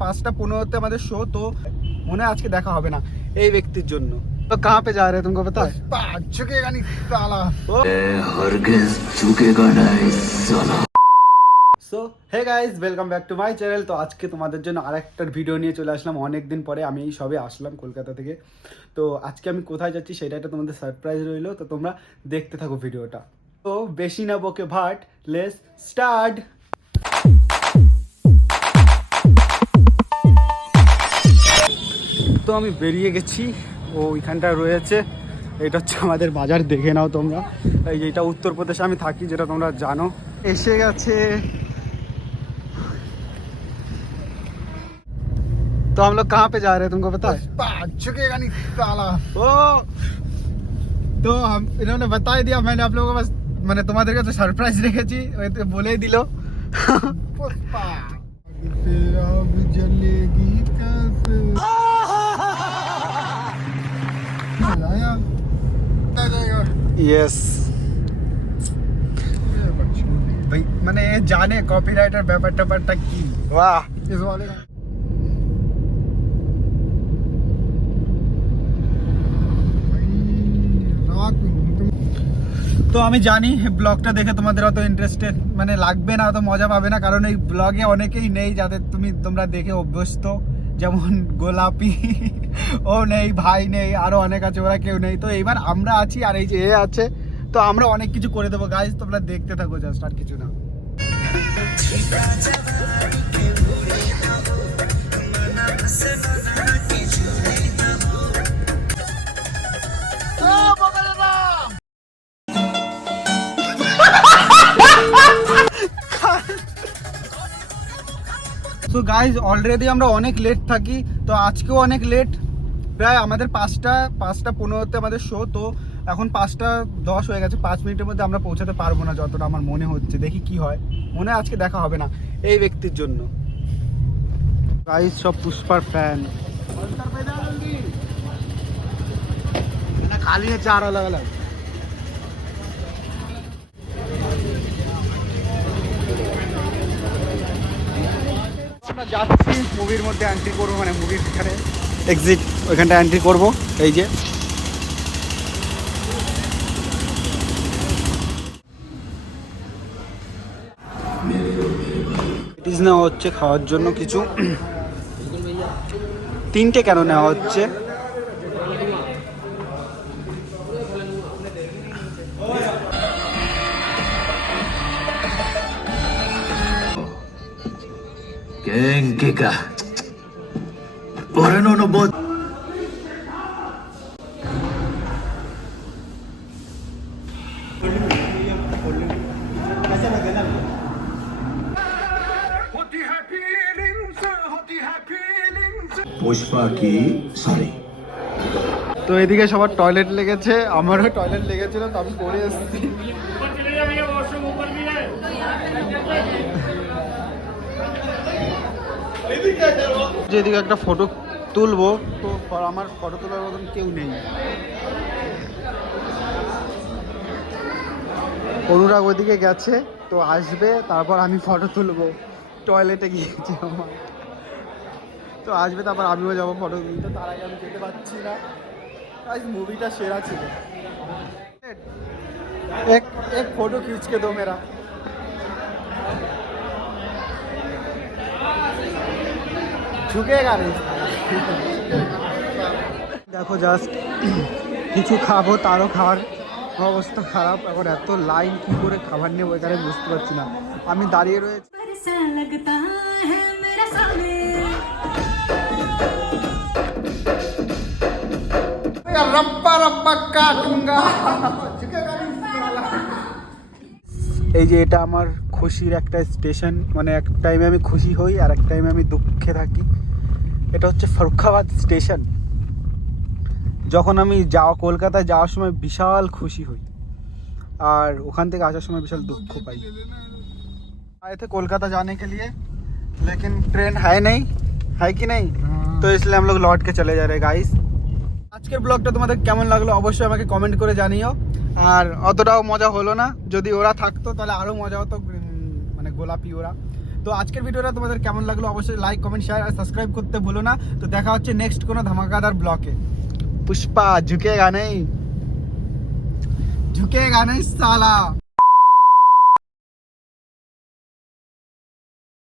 5:15 আমাদের শো, তো মনে হয় আজকে দেখা হবে না এই ব্যক্তির জন্য। तो कहाँ पे जा रहे हैं तुमको पता है? झुकेगा नहीं साला। हरगिज़ झुकेगा नहीं साला। So hey guys, welcome back to my channel. তো আজকে তোমাদের জন্য আরেকটা ভিডিও নিয়ে চলে আসলাম অনেক দিন পরে। আমি সবে আসলাম কলকাতা থেকে। তো আজকে আমি কোথায় যাচ্ছি সেটা একটা তোমাদের সারপ্রাইজ রইলো, তো তোমরা দেখতে থাকো ভিডিওটা। তো বেশি না বকে ভাট, লেটস স্টার্ট। তো আমি বেরিয়ে গেছি, ও ওইখানটা রয়েছে। এটা হচ্ছে আমাদের বাজার, দেখে নাও তোমরা। এই যেটা উত্তরপ্রদেশে আমি থাকি, যেটা তোমরা জানো। এসে গেছে। तो हम लोग कहाँ पे जा रहे हैं तुमको पता है? झुकेगा नहीं साला। ओ तो हम इन्होंने बता ही दिया, मैंने आप लोगों को बस मैंने तुम्हारे को तो सरप्राइज রেখেছি, ওই তো বলে দিল। पुष्पा तेरा भी जलेगी कैसे यस भाई, মানে জানে কপিরাইটার ব্যাপারটা কি। वाह, इस वाले का তো আমি জানি ব্লগটা দেখে তোমাদের অত ইন্টারেস্টেড মানে লাগবে না, অত মজা পাবে না, কারণ এই ব্লগে অনেকেই নেই যাদের তোমরা দেখে অভ্যস্ত। যেমন গোলাপি ও নেই, ভাই নেই, আরো অনেক আছে, ওরা কেউ নেই। তো এইবার আমরা আছি, আর এই যে এ আছে। তো আমরা অনেক কিছু করে দেবো গাইজ, তোমরা দেখতে থাকো জাস্ট, আর কিছু না। তো গাইজ অলরেডি আমরা অনেক লেট থাকি, তো আজকেও অনেক লেট। প্রায় আমাদের 5:15 আমাদের শো, তো এখন 5:10 হয়ে গেছে। 5 মিনিটের মধ্যে আমরা পৌঁছাতে পারবো না, যতটা আমার মনে হচ্ছে। দেখি কি হয়, মনে হয় আজকে দেখা হবে না এই ব্যক্তির জন্য। গাইজ সব পুষ্পার ফ্যান। খালি है 4 अलग अलग। আমরা যাচ্ছি মুভির মধ্যে এন্ট্রি করবো, মানে মুভির এখানে এক্সিট, ওইখানটা এন্ট্রি করবো। এই যে ইটিস নেওয়া হচ্ছে খাওয়ার জন্য কিছু। 3টে কেন নেওয়া হচ্ছে? Gengiga. Ora no bot. Pushpa কি সরি। তো এদিকে সবার টয়লেট লেগেছে, আমারও টয়লেট লেগেছিল, তো আমি করে এসেছি। যেদিকে একটা ফটো তুলবো, তো আমার ফটো তোলার মতন কেউ নেই। অনুরাগ ওইদিকে গেছে, তো আসবে, তারপর আমি ফটো তুলবো। টয়লেটে গিয়েছি আমার, তো আসবে, তারপর আমিও যাবো ফটো তুলতে। তার আগে আমি যেতে পারছি না। আজ মুভিটা সেরা ছিল। এক ফটো খিচকে দো মেরা। ঝুঁকেগা নেই। দেখো জাস্ট কিছু খাবো, তারও খাওয়ার অবস্থা খারাপ। এখন এত লাইন, কি করে খাবার নেবো এখানে বুঝতে পারছি না। আমি দাঁড়িয়ে রয়েছি। এই যে এটা আমার খুশির একটা স্টেশন, মানে এক টাইমে আমি খুশি হই আর এক টাইমে আমি দুঃখে থাকি। এটা হচ্ছে ফরুখাবাদ স্টেশন। যখন আমি কলকাতায় যাওয়ার সময় বিশাল খুশি হই, আর ওখান থেকে আসার সময় বিশাল দুঃখ পাই। आए थे कोलकाता जाने के लिए, लेकिन ट्रेन है कि नहीं, तो इसलिए हम लोग लौट के चले जा रहे हैं गाइस। আজকের ব্লগটা তোমাদের কেমন লাগলো অবশ্যই আমাকে কমেন্ট করে জানিও। আর অতটাও মজা হলো না, যদি ওরা থাকতো তাহলে আরও মজা হতো, মানে গোলাপি ওরা। তো আজকের ভিডিওটা তোমাদের কেমন লাগলো অবশ্যই লাইক কমেন্ট শেয়ার আর সাবস্ক্রাইব করতে ভুলো না। তো দেখা হচ্ছে নেক্সট কোনো ধামাকাদার ব্লকে। পুষ্পা ঝুঁকেগা নেই সালা।